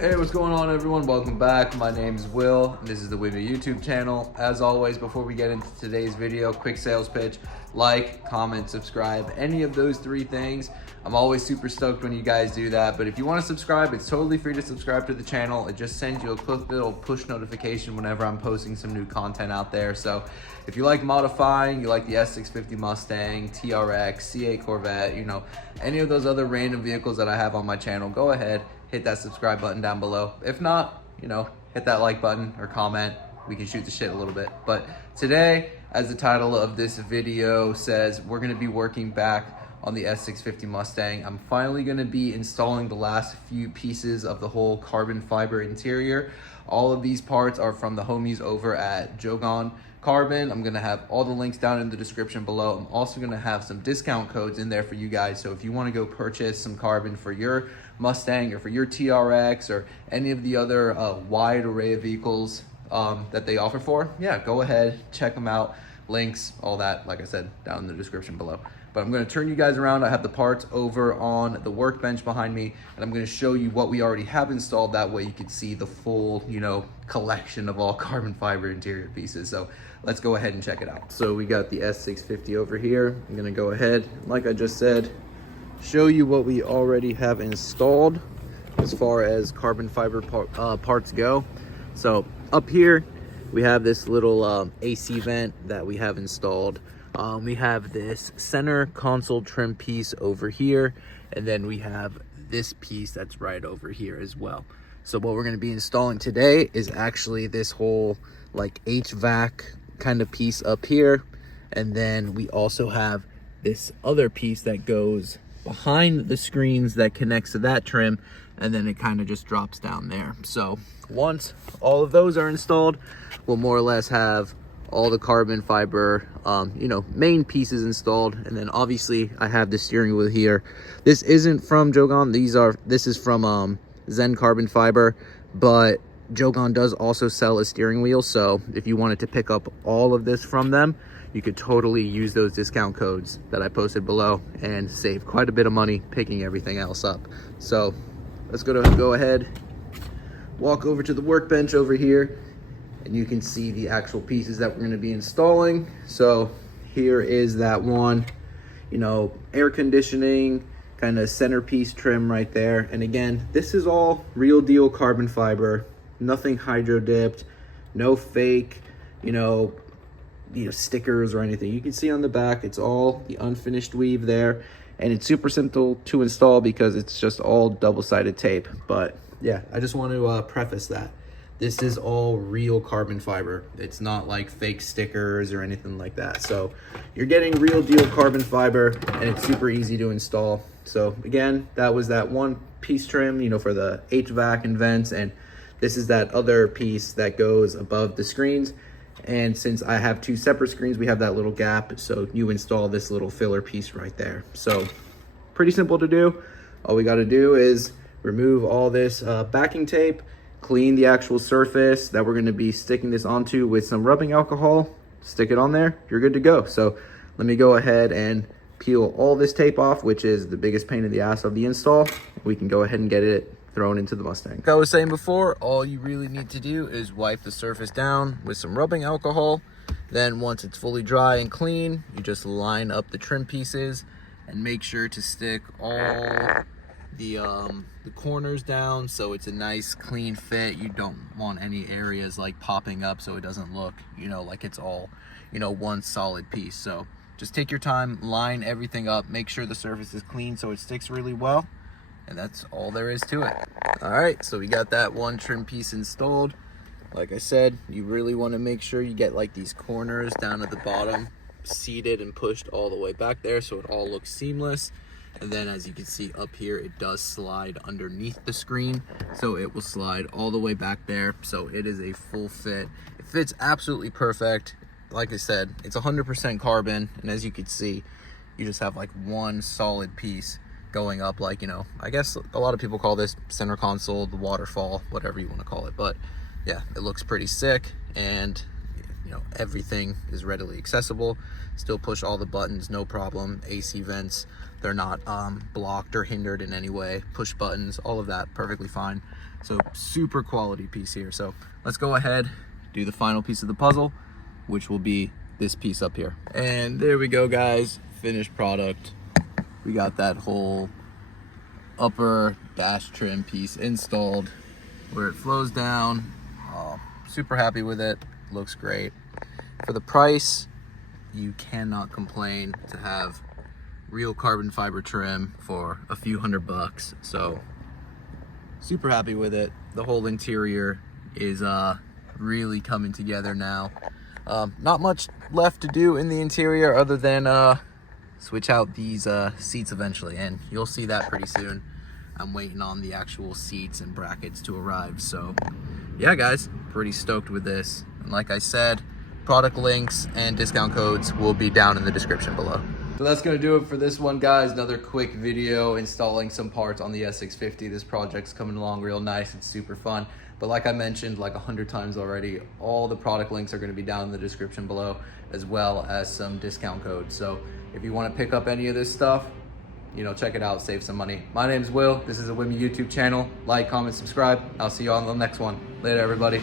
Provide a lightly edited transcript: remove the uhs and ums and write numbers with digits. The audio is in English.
Hey, what's going on, everyone? Welcome back. My name is Will, and this is the Wimya YouTube channel. As always, before we get into today's video, quick sales pitch: like, comment, subscribe, any of those three things. I'm always super stoked when you guys do that, but if you want to subscribe, it's totally free to subscribe to the channel. It just sends you a quick little push notification whenever I'm posting some new content out there. So if you like modifying, you like the s650 Mustang, TRX, C8 Corvette, you know, any of those other random vehicles that I have on my channel, go ahead, hit that subscribe button down below. If not, you know, hit that like button or comment. We can shoot the shit a little bit. But today, as the title of this video says, we're gonna be working back on the s650 Mustang. I'm finally gonna be installing the last few pieces of the whole carbon fiber interior. All of these parts are from the homies over at Jogon Carbon. I'm gonna have all the links down in the description below. I'm also gonna have some discount codes in there for you guys. So if you wanna go purchase some carbon for your Mustang or for your TRX or any of the other wide array of vehicles that they offer for, yeah, go ahead, check them out. Links, all that, like I said, down in the description below. But I'm gonna turn you guys around. I have the parts over on the workbench behind me, and I'm gonna show you what we already have installed. That way you can see the full, you know, collection of all carbon fiber interior pieces. So let's go ahead and check it out. So we got the s650 over here. I'm gonna go ahead, like I just said, show you what we already have installed as far as carbon fiber parts go. So up here, we have this little AC vent that we have installed. We have this center console trim piece over here, and then we have this piece that's right over here as well. So what we're going to be installing today is actually this whole like HVAC kind of piece up here, and then we also have this other piece that goes behind the screens that connects to that trim, and then it kind of just drops down there. So once all of those are installed, we'll more or less have all the carbon fiber, you know, main pieces installed. And then obviously I have the steering wheel here. This isn't from Jogon. This is from Zen Carbon Fiber, but Jogon does also sell a steering wheel. So if you wanted to pick up all of this from them, you could totally use those discount codes that I posted below and save quite a bit of money picking everything else up. So let's go ahead, walk over to the workbench over here, and you can see the actual pieces that we're going to be installing. So here is that one, you know, air conditioning kind of centerpiece trim right there. And again, this is all real deal carbon fiber, nothing hydro dipped, no fake, you know, stickers or anything. You can see on the back, it's all the unfinished weave there, and it's super simple to install because it's just all double-sided tape. But yeah, I just want to preface that this is all real carbon fiber. It's not like fake stickers or anything like that. So you're getting real deal carbon fiber, and it's super easy to install. So again, that was that one piece trim, you know, for the HVAC and vents, and this is that other piece that goes above the screens. And since I have two separate screens, we have that little gap, so you install this little filler piece right there. So pretty simple to do. All we got to do is remove all this backing tape, clean the actual surface that we're going to be sticking this onto with some rubbing alcohol, stick it on there, you're good to go. So let me go ahead and peel all this tape off, which is the biggest pain in the ass of the install. We can go ahead and get it thrown into the Mustang. Like I was saying before, all you really need to do is wipe the surface down with some rubbing alcohol. Then once it's fully dry and clean, you just line up the trim pieces and make sure to stick all the corners down so it's a nice clean fit. You don't want any areas like popping up so it doesn't look, you know, like it's all, you know, one solid piece. So just take your time, line everything up, make sure the surface is clean so it sticks really well. And that's all there is to it. All right, so we got that one trim piece installed. Like I said, you really want to make sure you get like these corners down at the bottom seated and pushed all the way back there so it all looks seamless. And then as you can see up here, it does slide underneath the screen, so it will slide all the way back there. So it is a full fit. It fits absolutely perfect. Like I said, it's 100% carbon, and as you can see, you just have like one solid piece going up, like, you know, I guess a lot of people call this center console, the waterfall, whatever you want to call it. But yeah, it looks pretty sick, and you know, everything is readily accessible. Still push all the buttons, no problem. AC vents they're not blocked or hindered in any way. Push buttons, all of that, perfectly fine. So super quality piece here. So let's go ahead, do the final piece of the puzzle, which will be this piece up here. And there we go, guys, finished product. We got that whole upper dash trim piece installed where it flows down. Super happy with it, looks great. For the price, you cannot complain to have real carbon fiber trim for a few $100. So super happy with it. The whole interior is really coming together now. Not much left to do in the interior other than switch out these seats eventually, and you'll see that pretty soon. I'm waiting on the actual seats and brackets to arrive. So yeah, guys, pretty stoked with this. And like I said, product links and discount codes will be down in the description below. So that's gonna do it for this one, guys. Another quick video installing some parts on the S650. This project's coming along real nice. It's super fun. But like I mentioned like 100 times already, all the product links are gonna be down in the description below, as well as some discount codes. So if you wanna pick up any of this stuff, you know, check it out, save some money. My name's Will. This is a Wimya YouTube channel. Like, comment, subscribe. I'll see you on the next one. Later, everybody.